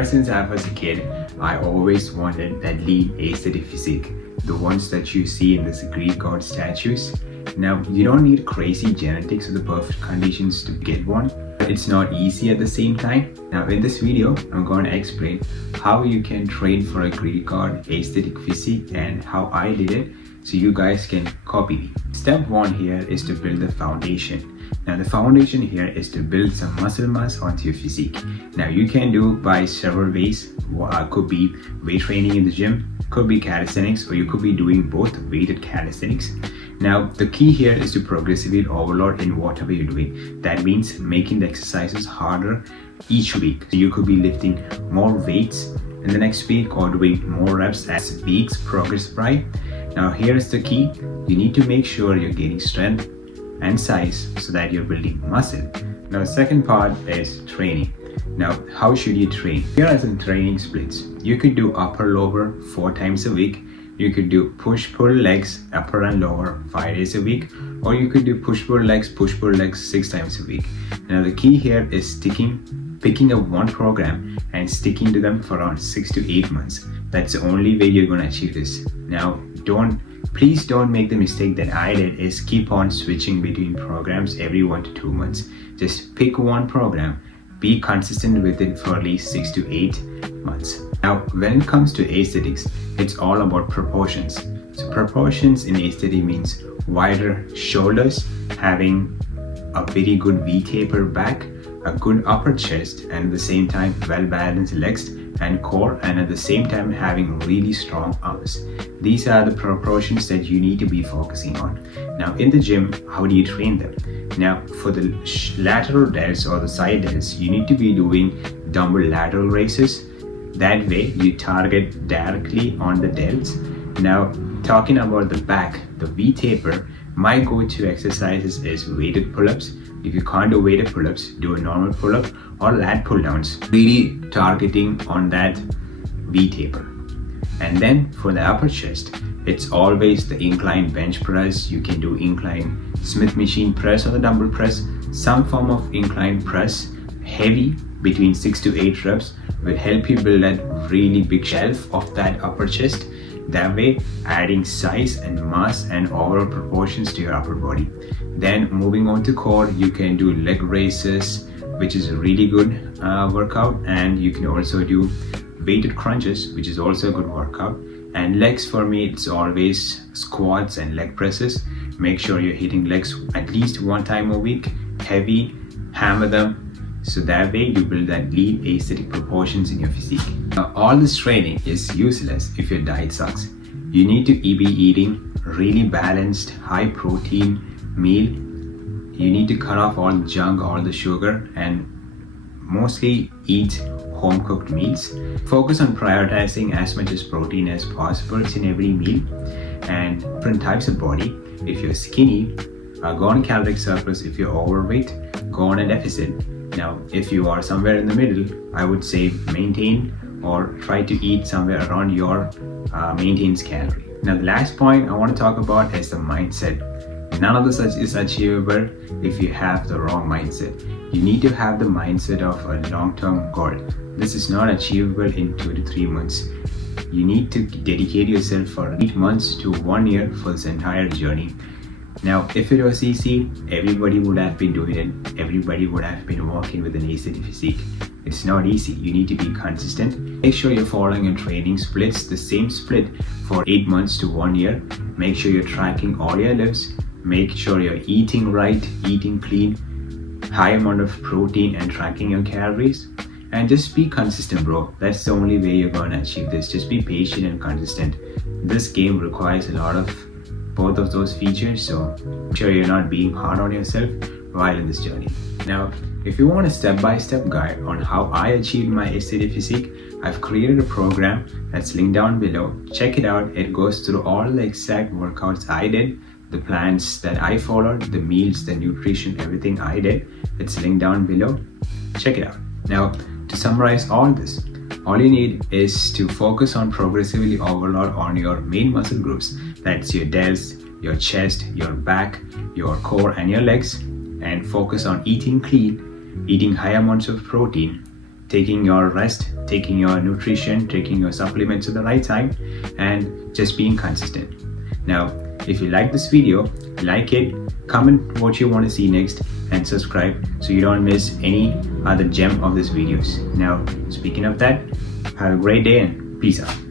Ever since I was a kid, I always wanted that lean aesthetic physique, the ones that you see in these Greek god statues. Now, you don't need crazy genetics or the perfect conditions to get one, but it's not easy at the same time. Now, in this video, I'm going to explain how you can train for a Greek god aesthetic physique and how I did it so you guys can copy me. Step 1 here is to build the foundation. Now the foundation here is to build some muscle mass onto your physique. Now you can do by several ways. Could be weight training in the gym, could be calisthenics, or you could be doing both weighted calisthenics. Now the key here is to progressively overload in whatever you're doing. That means making the exercises harder each week. So you could be lifting more weights in the next week or doing more reps as weeks progress by. Now here's the key. You need to make sure you're gaining strength and size so that you're building muscle. Now the second part is training. Now how should you train? Here are some training splits. You could do upper lower 4 times a week. You could do push pull legs upper and lower 5 days a week, or you could do push pull legs 6 times a week. Now the key here is picking up one program and sticking to them for around 6 to 8 months. That's the only way you're going to achieve this. Now please don't make the mistake that I did, is keep on switching between programs every 1 to 2 months. Just pick one program, be consistent with it for at least 6 to 8 months. Now when it comes to aesthetics, it's all about proportions. So proportions in aesthetic means wider shoulders, having a very good V-taper back, a good upper chest, and at the same time well-balanced legs and core, and at the same time having really strong arms. These are the proportions that you need to be focusing on. Now in the gym, how do you train them? Now for the lateral delts or the side delts, you need to be doing dumbbell lateral raises. That way you target directly on the delts. Now talking about the back, the V-taper, my go-to exercises is weighted pull-ups. If you can't do weighted pull-ups, do a normal pull-up or lat pull-downs, really targeting on that V-taper. And then for the upper chest, it's always the incline bench press. You can do incline Smith machine press or the dumbbell press, some form of incline press, heavy between 6 to 8 reps will help you build that really big shelf of that upper chest. That way, adding size and mass and overall proportions to your upper body. Then moving on to core, you can do leg raises, which is a really good workout, and you can also do weighted crunches, which is also a good workout. And legs, for me, it's always squats and leg presses. Make sure you're hitting legs at least 1 time a week, heavy, hammer them, so that way you build that lean aesthetic proportions in your physique. Now all this training is useless if your diet sucks. You need to be eating really balanced, high protein meal. You need to cut off all the junk, all the sugar, and mostly eat home cooked meals. Focus on prioritizing as much as protein as possible in every meal, and different types of body. If you're skinny, go on caloric surplus. If you're overweight, go on a deficit. Now, if you are somewhere in the middle, I would say maintain or try to eat somewhere around your maintenance calorie. Now, the last point I want to talk about is the mindset. None of this is achievable if you have the wrong mindset. You need to have the mindset of a long-term goal. This is not achievable in 2 to 3 months. You need to dedicate yourself for 8 months to 1 year for this entire journey. Now, if it was easy, everybody would have been doing it. Everybody would have been walking with an aesthetic physique. It's not easy. You need to be consistent. Make sure you're following your training splits, the same split for 8 months to 1 year. Make sure you're tracking all your lifts. Make sure you're eating right, eating clean, high amount of protein, and tracking your calories. And just be consistent, bro. That's the only way you're going to achieve this. Just be patient and consistent. This game requires a lot of both of those features, so make sure you're not being hard on yourself while in this journey. Now, if you want a step-by-step guide on how I achieved my aesthetic physique, I've created a program that's linked down below. Check it out. It goes through all the exact workouts I did, the plans that I followed, the meals, the nutrition, everything I did. It's linked down below. Check it out. Now, to summarize all this, all you need is to focus on progressively overload on your main muscle groups. That's your delts, your chest, your back, your core, and your legs. And focus on eating clean, eating high amounts of protein, taking your rest, taking your nutrition, taking your supplements at the right time, and just being consistent. Now, if you like this video, like it, comment what you want to see next, and subscribe so you don't miss any other gem of these videos. Now, speaking of that, have a great day and peace out.